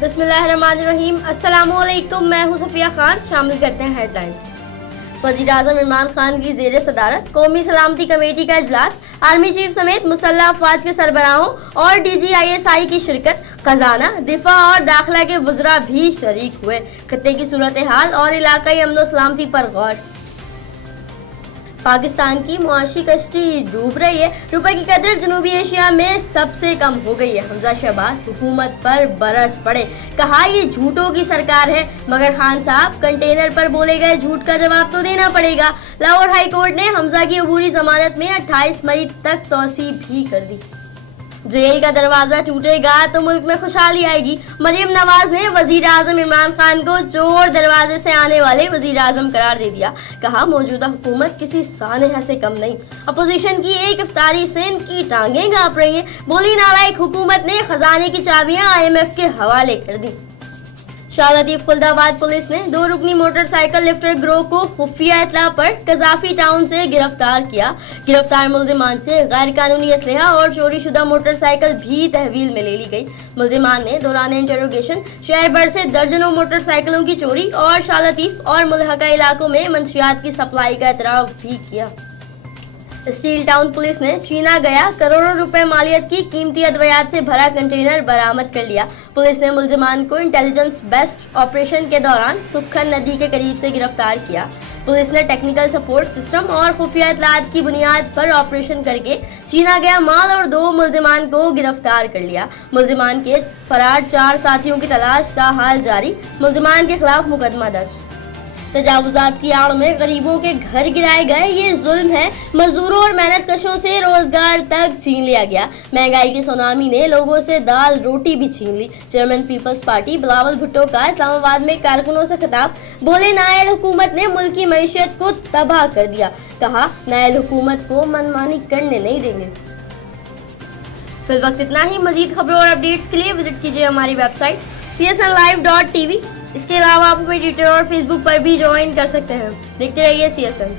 बिस्मिल्लाहिर्रहमानिर्रहीम। अस्सलामुअलैकुम, मैं हूं सफिया खान। शामिल करते हैं हेडलाइंस। वज़ीर-ए-आज़म इमरान खान की ज़ेर सदारत कौमी सलामती कमेटी का इजलास, आर्मी चीफ समेत मुसल्लह अफवाज के सरबराहों और DGISI की शिरकत, खजाना, दिफा और दाखिला के वज़रा भी शरीक हुए। खत्ते की सूरत हाल और इलाकाई अमन सलामती पर गौर। पाकिस्तान की मुआशी कश्ती डूब रही है। रुपए की कदर जनूबी एशिया में सबसे कम हो गई है। हमजा शहबाज हुकूमत पर बरस पड़े, कहा ये झूठों की सरकार है। मगर खान साहब, कंटेनर पर बोले गए झूठ का जवाब तो देना पड़ेगा। लाहौर हाई कोर्ट ने हमजा की अबूरी जमानत में 28 मई तक तौसी भी कर दी। जेल का दरवाजा टूटेगा तो मुल्क में खुशहाली आएगी। मरियम नवाज ने वजीर आजम इमरान खान को चोर दरवाजे से आने वाले वजीर आजम करार दे दिया। कहा मौजूदा हुकूमत किसी सानेहा से कम नहीं। अपोजिशन की एक इफ्तारी से इनकी टांगें कांप रही हैं। बोली नालायक हुकूमत ने खजाने की चाबियां IMF के हवाले कर दी। शाह लतीफ खुल्दाबाद पुलिस ने 2 रुकनी मोटरसाइकिल लिफ्टर गिरोह को खुफिया इतला पर कजाफी टाउन से गिरफ्तार किया। गिरफ्तार मुल्जिमान से गैर कानूनी असलहा और चोरी शुदा मोटरसाइकिल भी तहवील में ले ली गई। मुल्जिमान ने दौरान इंटरोगेशन शहर भर से दर्जनों मोटरसाइकिलों की चोरी और शाह लतीफ और मुल्हका इलाकों में मंशियात की सप्लाई का एतराफ भी किया। स्टील टाउन पुलिस ने चीना गया करोड़ों रुपए मालियत की कीमती अद्वियात से भरा कंटेनर बरामद कर लिया। पुलिस ने मुल्जिमान को इंटेलिजेंस बेस्ड ऑपरेशन के दौरान सुखन नदी के करीब से गिरफ्तार किया। पुलिस ने टेक्निकल सपोर्ट सिस्टम और खुफिया इतलात की बुनियाद पर ऑपरेशन करके चीना गया माल और 2 मुल्जिमान को गिरफ्तार कर लिया। मुल्जिमान के फरार 4 साथियों की तलाश ताहाल जारी। मुल्जिमान के खिलाफ मुकदमा दर्ज। तजावुजात की आड़ में गरीबों के घर गिराए गए, ये जुल्म है। मजदूरों और मेहनत कशों से रोजगार तक छीन लिया गया। महंगाई की सुनामी ने लोगों से दाल रोटी भी छीन ली। चेयरमैन पीपल्स पार्टी बिलावल भुट्टो का इस्लामाबाद में कारकुनों से खिताब। बोले नायल हुकूमत ने मुल्क की मईशत को तबाह कर दिया। कहा नायल हुकूमत को मनमानी करने नहीं देंगे। फिल वक्त इतना ही। मजीद खबरों और अपडेट्स के लिए विजिट कीजिए हमारी वेबसाइट csnlive.tv। इसके अलावा आप हमें ट्विटर और फेसबुक पर भी ज्वाइन कर सकते हैं। देखते रहिए CSN।